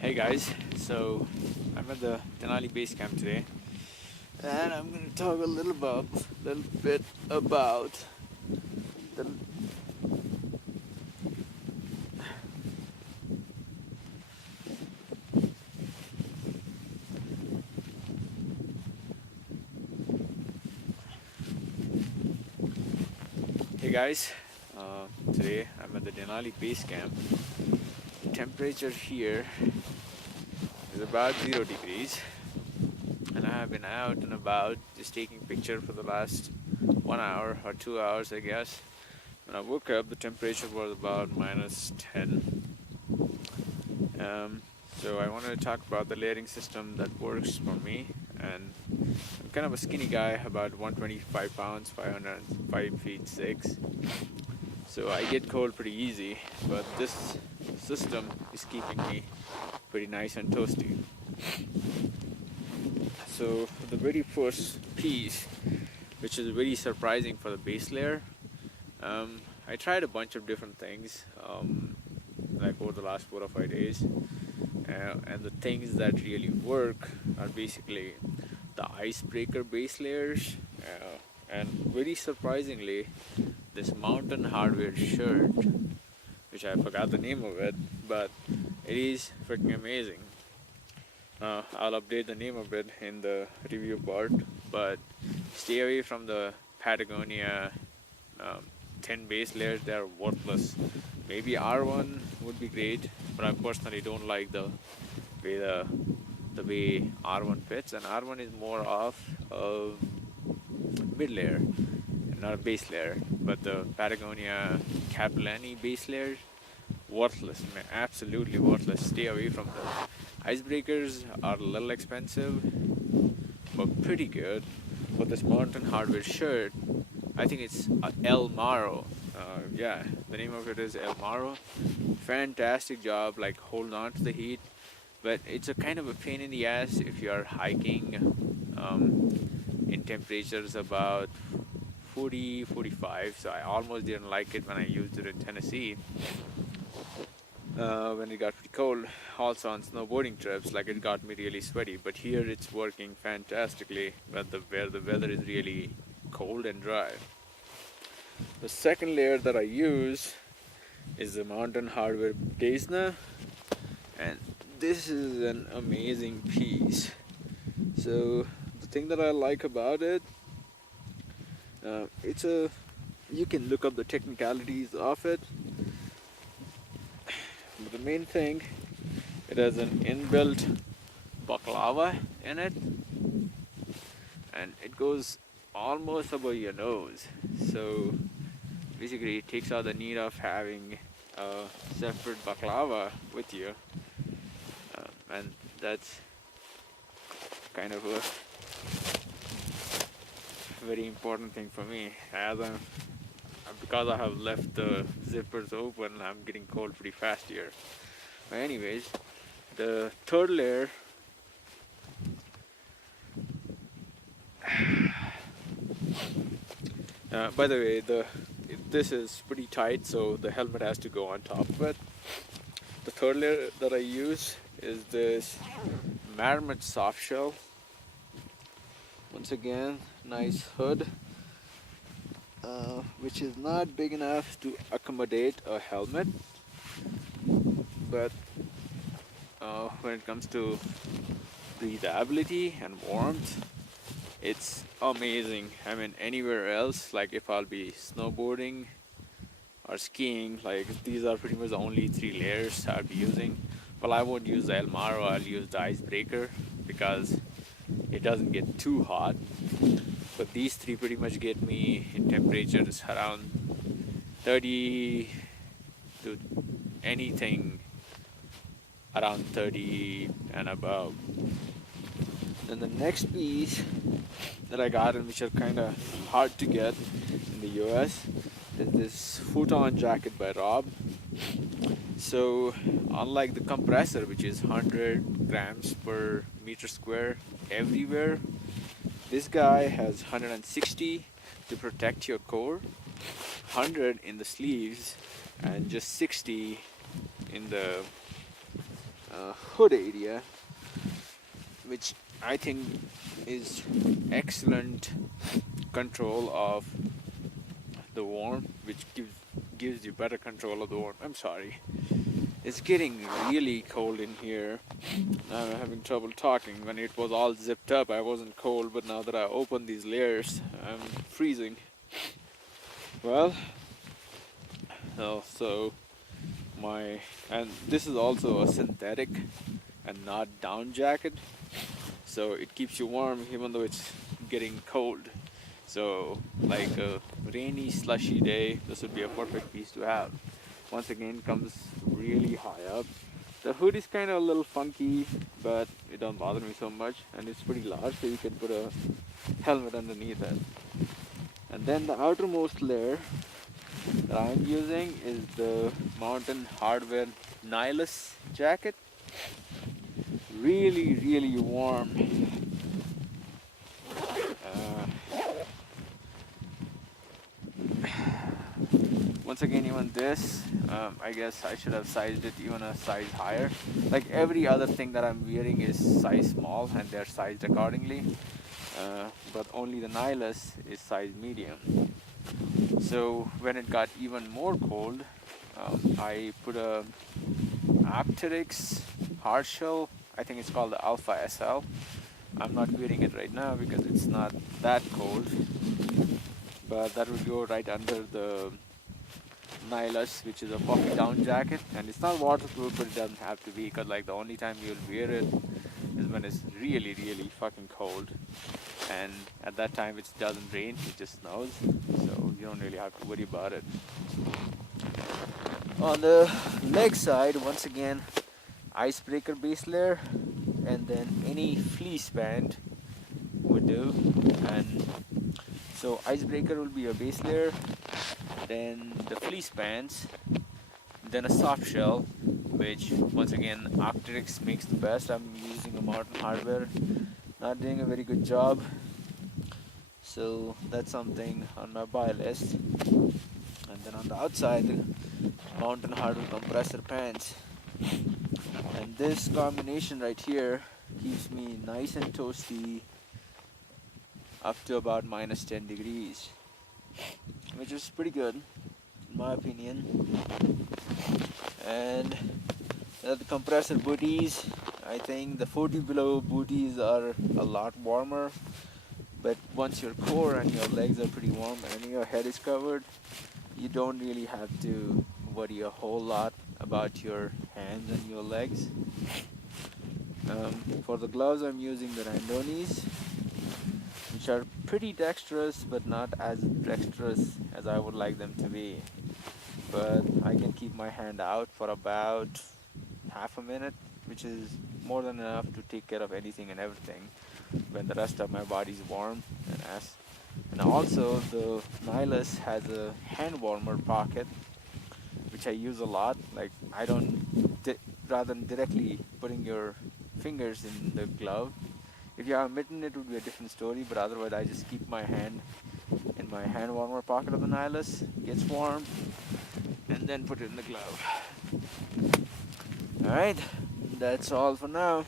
Hey guys, so I'm at the Denali base camp today, and I'm going to talk a little bit about the Hey guys, today I'm at the Denali base camp. The temperature here is about 0 degrees, and I have been out and about just taking pictures for the last 1 hour or 2 hours, I guess. When I woke up, the temperature was about -10. So I wanted to talk about the layering system that works for me. And I'm kind of a skinny guy, about 125 pounds, 505 feet 6. So I get cold pretty easy, but this system is keeping me pretty nice and toasty. So the very first piece, which is very surprising for the base layer, I tried a bunch of different things like over the last 4 or 5 days, and the things that really work are basically the icebreaker base layers, and very surprisingly this mountain hardware shirt, which I forgot the name of it, but it is freaking amazing. I'll update the name of it in the review part, but stay away from the Patagonia thin base layers. They're worthless. Maybe R1 would be great, but I personally don't like the way R1 fits, and R1 is more of a mid layer and not a base layer. But the Patagonia Capilani base layers, worthless, man, absolutely worthless. Stay away from them. Icebreakers are a little expensive, but pretty good. For this mountain hardware shirt, I think it's El Maro. Yeah, the name of it is El Maro. Fantastic job, like hold on to the heat, but it's a kind of a pain in the ass if you are hiking in temperatures about 40, 45. So I almost didn't like it when I used it in Tennessee. When it got pretty cold, also on snowboarding trips, like it got me really sweaty. But here it's working fantastically where the weather is really cold and dry. The second layer that I use is the Mountain Hardware Desna, and this is an amazing piece. So the thing that I like about it, you can look up the technicalities of it. But the main thing, it has an inbuilt baklava in it, and it goes almost above your nose. So basically it takes out the need of having a separate baklava with you, and that's kind of a very important thing for me, as because I have left the zippers open. I'm getting cold pretty fast here. But anyways, the third layer, by the way, this is pretty tight, so the helmet has to go on top of it. The third layer that I use is this Marmot Softshell. Once again, nice hood, which is not big enough to accommodate a helmet, but when it comes to breathability and warmth, it's amazing. I mean, anywhere else, like if I'll be snowboarding or skiing, like these are pretty much the only 3 layers I'll be using. Well, I won't use the El Maro, I'll use the icebreaker because it doesn't get too hot. But these 3 pretty much get me in temperatures around 30 to anything around 30 and above. Then the next piece that I got, and which are kind of hard to get in the US, is this futon jacket by Rob. So unlike the compressor, which is 100 grams per meter square everywhere, this guy has 160. to protect your core, 100 in the sleeves, and just 60 in the hood area, which I think is excellent control of the warmth, which gives you better control of the warmth. I'm sorry. It's getting really cold in here. I'm having trouble talking. When it was all zipped up, I wasn't cold, but now that I open these layers, I'm freezing. Well, so and this is also a synthetic and not down jacket, so it keeps you warm even though it's getting cold. So like a rainy slushy day, this would be a perfect piece to have. Once again, comes really high up. The hood is kind of a little funky, but it don't bother me so much, and it's pretty large, so you can put a helmet underneath it. And then the outermost layer that I'm using is the Mountain Hardwear Nihilus jacket. Really, really warm. Once again, even this, I guess I should have sized it even a size higher. Like every other thing that I'm wearing is size small, and they're sized accordingly. But only the Nihilus is size medium. So when it got even more cold, I put a Arc'teryx hard shell. I think it's called the Alpha SL. I'm not wearing it right now because it's not that cold, but that would go right under the Nihilus, which is a puffy down jacket, and it's not waterproof, but it doesn't have to be, because like the only time you'll wear it is when it's really, really fucking cold, and at that time it doesn't rain, it just snows, so you don't really have to worry about it. On the leg side, once again, icebreaker base layer, and then any fleece band would do. And so icebreaker will be your base layer, then the fleece bands, then a soft shell, which once again Arc'teryx makes the best. I'm using a Marmot Hardware, not doing a very good job, so that's something on my buy list. And then on the outside, the Mountain Hardware compressor pants, and this combination right here keeps me nice and toasty up to about minus 10 degrees, which is pretty good in my opinion. And the compressor booties, I think the 40 below booties are a lot warmer, but once your core and your legs are pretty warm and your head is covered, you don't really have to worry a whole lot about your hands and your legs. For the gloves, I'm using the Randonis, which are pretty dexterous, but not as dexterous as I would like them to be. But I can keep my hand out for about half a minute, which is more than enough to take care of anything and everything when the rest of my body is warm. And also the Nihilus has a hand warmer pocket, which I use a lot. Like I don't, rather than directly putting your fingers in the glove. If you have a mitten, it would be a different story, but otherwise I just keep my hand in my hand warmer pocket of the Nihilus, gets warm, and then put it in the glove. Alright, that's all for now.